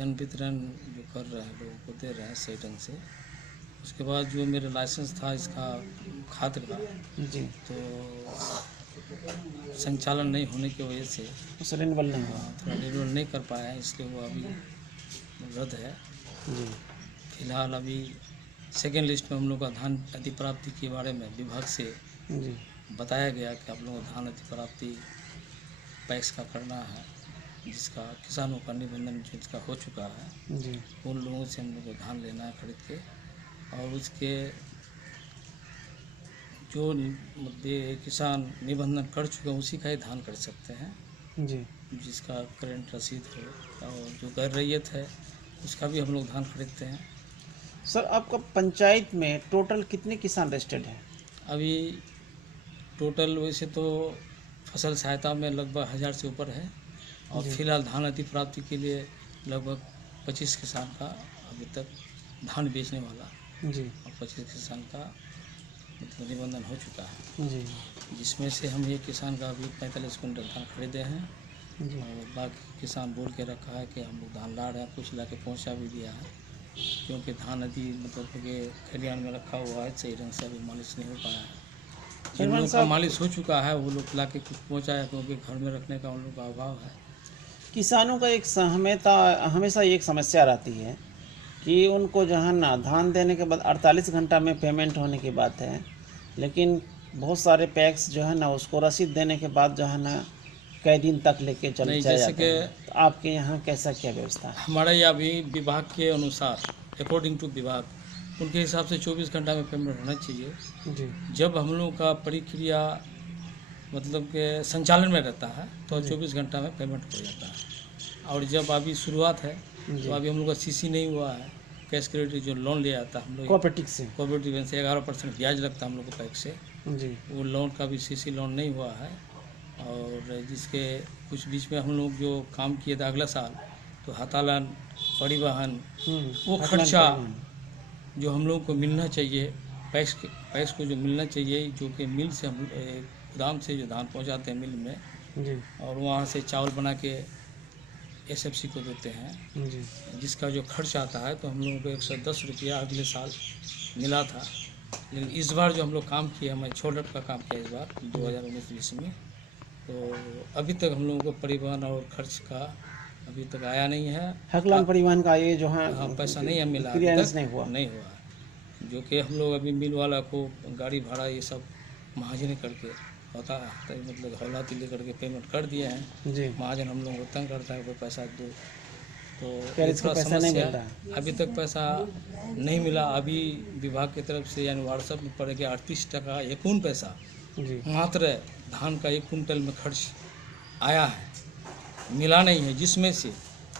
जन वितरण जो कर रहे हैं लोगों को दे रहे हैं सही ढंग से। उसके बाद जो मेरा लाइसेंस था इसका खाद का, जी, तो संचालन नहीं होने की वजह से उस रिन्यूअल नहीं हुआ। थोड़ा रिन्यूअल नहीं कर पाया है, इसलिए वो अभी रद्द है। जी, फिलहाल अभी सेकेंड लिस्ट में हम लोग का धान अधिप्राप्ति के बारे में विभाग से जी, बताया गया कि आप लोगों को धान अधिप्राप्ति पैक्स का करना है, जिसका किसानों का निबंधन जिसका हो चुका है जी, उन लोगों से हम लोग को धान लेना है खरीद के, और उसके जो किसान निबंधन कर चुके हैं उसी का ही धान कर सकते हैं, जी। जिसका करंट रसीद हो, और जो गैर रैयत है उसका भी हम लोग धान खरीदते हैं। सर, आपका पंचायत में टोटल कितने किसान रजिस्टर्ड हैं? अभी टोटल वैसे तो फसल सहायता में लगभग 1000 से ऊपर है, और जी। फिलहाल धान अधिप्राप्ति के लिए लगभग 25 किसान का अभी तक धान बेचने वाला, जी, और 25 किसान का मतलब निबंधन हो चुका है, जी, जिसमें से हम एक किसान का अभी 45 कुंटल धान खरीदे हैं, जी, और बाकी किसान बोल के रखा है कि हम लोग धान ला रहे हैं, कुछ ला के पहुँचा भी दिया है, क्योंकि धान अभी मतलब कि खलिहान में रखा हुआ है, सही ढंग से अभी मालिश नहीं हो पाया है। जिन सरपंच लोगों का साहब, मालिश हो चुका है वो लोग ला के कुछ पहुँचाया, क्योंकि घर में रखने का उन लोग का अभाव है। किसानों का एक हमेशा एक समस्या रहती है कि उनको जो है ना धान देने के बाद 48 घंटा में पेमेंट होने की बात है, लेकिन बहुत सारे पैक्स जो है ना उसको रसीद देने के बाद जो है ना कई दिन तक लेके चले नहीं, चले जैसे जाते कि हैं। तो आपके यहाँ कैसा क्या व्यवस्था है? हमारे यहाँ भी विभाग के अनुसार, अकॉर्डिंग टू विभाग, उनके हिसाब से 24 घंटा में पेमेंट होना चाहिए। जी, जब हम लोग का प्रक्रिया मतलब के संचालन में रहता है तो जी। 24 घंटा में पेमेंट हो जाता है। और जब अभी शुरुआत है जी, तो अभी हम लोग का सीसी नहीं हुआ है, कैश क्रेडिट जो लोन लिया जाता है हम लोग कोऑपरेटिव से। कोऑपरेटिव बैंक से 11% ब्याज लगता है हम लोग को बैंक से, जी, वो लोन का भी सीसी लोन नहीं हुआ है। और जिसके कुछ बीच में हम लोग जो काम किए थे अगला साल, तो हतालन परिवहन वो हटलाइन खर्चा परिवहन। जो हम लोग को मिलना चाहिए, पैक्स को जो मिलना चाहिए, जो कि मिल से हम गोदाम से जो धान पहुंचाते हैं मिल में, जी, और वहाँ से चावल बना के एसएफसी को देते हैं, जी, जिसका जो खर्च आता है, तो हम लोगों को 110 रुपया अगले साल मिला था। लेकिन इस बार जो हम लोग काम किए, हमें छोड़ट का काम किया इस बार 2019-20 में, तो अभी तक हम लोगों को परिवहन और खर्च का अभी तक आया नहीं है। हकलान परिवहन का ये जो है हाँ, पैसा नहीं है मिला, अभी क्लियरेंस तक नहीं हुआ। नहीं हुआ है। जो कि हम लोग अभी मिल वाला को गाड़ी भाड़ा ये सब महाजन करके होता है, मतलब हौलाती लेकर के पेमेंट कर दिए हैं। जी, महाजन हम लोग को तंग करता है, कोई पैसा दो, तो क्या ये इसका थोड़ा पैसा नहीं समस्या मिल रहा है। अभी तक पैसा नहीं मिला। अभी विभाग की तरफ से यानी व्हाट्सएप में पड़ गया 38 टका 51 पैसा जी, मात्र धान का 1 कुंटल में खर्च आया है, मिला नहीं है, जिसमें से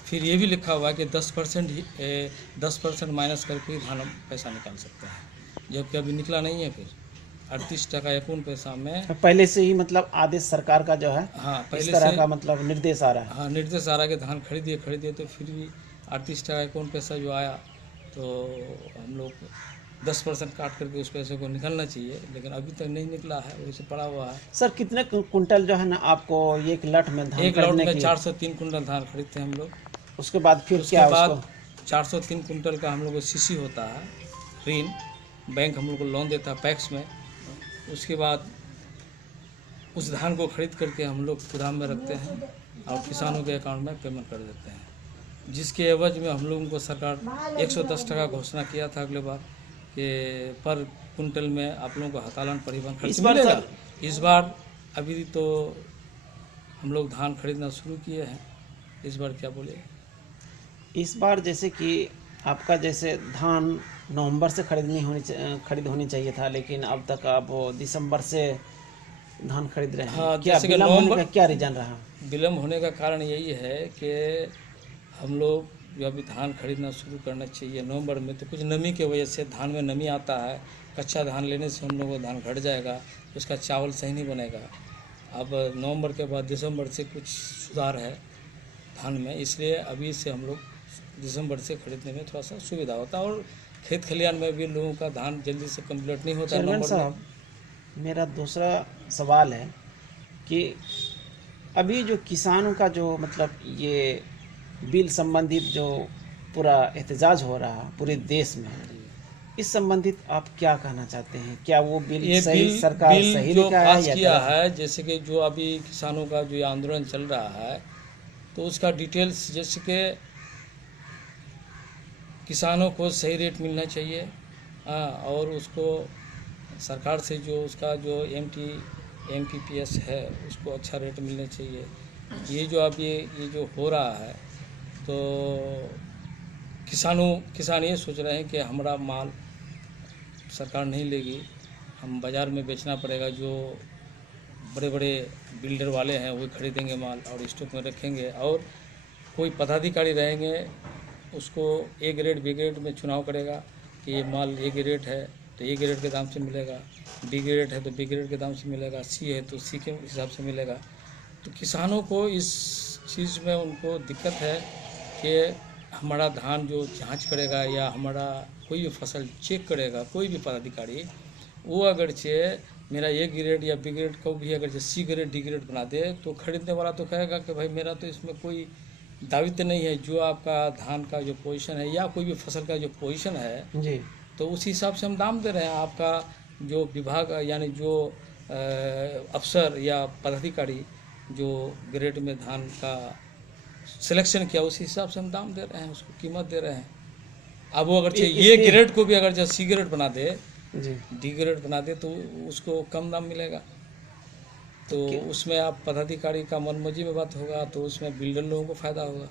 फिर ये भी लिखा हुआ है कि 10% माइनस करके ही धान हम पैसा निकाल सकते हैं, जबकि अभी निकला नहीं है। फिर 38 टका 51 पैसा में, पहले से ही मतलब आदेश सरकार का जो है हाँ इस पहले तरह से, का मतलब निर्देश आ रहा है। हाँ निर्देश आ रहा है कि धान खरीदिए, तो फिर भी 38 टका 51 पैसा जो आया, तो हम लोग 10% काट करके उस पैसे को निकलना चाहिए, लेकिन अभी तक नहीं निकला है, वैसे पड़ा हुआ है। सर, कितने कुंटल जो है ना आपको एक लठ में धान एक लॉट खरीदने में की? 403 कुंटल धान खरीदते हैं हम लोग। उसके बाद फिर उसके क्या बाद उसको? 403 कुंटल का हम लोग को सीसी होता है, ऋण बैंक हम लोग को लोन देता है पैक्स में। उसके बाद उस धान को खरीद करके हम लोग गोदाम में रखते हैं और किसानों के अकाउंट में पेमेंट कर देते हैं, जिसके एवज में हम लोगों को सरकार 110 टका घोषणा किया था अगले बार कि पर कुंटल में आप लोगों को हतालन परिवहन खर्च इस बार मिलेगा। सर, इस बार अभी तो हम लोग धान खरीदना शुरू किए हैं, इस बार क्या बोले? इस बार जैसे कि आपका जैसे धान नवंबर से खरीद होनी चाहिए था, लेकिन अब तक आप दिसंबर से धान खरीद रहे हैं। हाँ, क्या जैसे कि विलम्ब होने नवंबर का क्या रीजन रहा? विलम्ब होने का कारण यही है कि हम लोग जो अभी धान खरीदना शुरू करना चाहिए नवंबर में, तो कुछ नमी की वजह से धान में नमी आता है, कच्चा धान लेने से हम लोगों को धान घट जाएगा, उसका चावल सही नहीं बनेगा। अब नवंबर के बाद दिसंबर से कुछ सुधार है धान में, इसलिए अभी से हम लोग दिसंबर से खरीदने में थोड़ा सा सुविधा होता है, और खेत खलिहान में भी लोगों का धान जल्दी से कंप्लीट नहीं होता है चेयरमैन नवंबर में। साहब, मेरा दूसरा सवाल है कि अभी जो किसानों का जो मतलब ये बिल संबंधित जो पूरा एहतजाज हो रहा पूरे देश में, इस संबंधित आप क्या कहना चाहते हैं? क्या वो बिल ये सही, बिल सरकार बिल सही जो लेके आया पास या किया गलत? है, जैसे कि जो अभी किसानों का जो ये आंदोलन चल रहा है, तो उसका डिटेल्स जैसे कि किसानों को सही रेट मिलना चाहिए। हाँ, और उसको सरकार से जो उसका जो MTPS है उसको अच्छा रेट मिलना चाहिए। ये जो अब ये जो हो रहा है, तो किसान ये सोच रहे हैं कि हमारा माल सरकार नहीं लेगी, हम बाज़ार में बेचना पड़ेगा। जो बड़े बड़े बिल्डर वाले हैं वो खरीदेंगे माल और स्टॉक में रखेंगे, और कोई पदाधिकारी रहेंगे उसको A ग्रेड B ग्रेड में चुनाव करेगा कि ये माल A ग्रेड है तो A ग्रेड के दाम से मिलेगा, B ग्रेड है तो B ग्रेड के दाम से मिलेगा, C है तो C के हिसाब से मिलेगा। तो किसानों को इस चीज़ में उनको दिक्कत है कि हमारा धान जो जांच करेगा या हमारा कोई भी फसल चेक करेगा कोई भी पदाधिकारी, वो अगर से मेरा A ग्रेड या B ग्रेड को भी अगर C ग्रेड D ग्रेड बना दे, तो खरीदने वाला तो कहेगा कि भाई मेरा तो इसमें कोई दावित्व नहीं है। जो आपका धान का जो पोजीशन है या कोई भी फसल का जो पोजीशन है, जी, तो उस हिसाब से हम दाम दे रहे हैं। आपका जो विभाग यानी जो अफसर या पदाधिकारी जो ग्रेड में धान का सिलेक्शन किया, उसी हिसाब से हम दाम दे रहे हैं, उसको कीमत दे रहे हैं। अब वो अगर ये इसमें ग्रेड को भी अगर जो C ग्रेड बना दे, जी, D ग्रेड बना दे, तो उसको कम दाम मिलेगा। तो उसमें आप पदाधिकारी का मनमर्जी में बात होगा, तो उसमें बिल्डर लोगों को फ़ायदा होगा।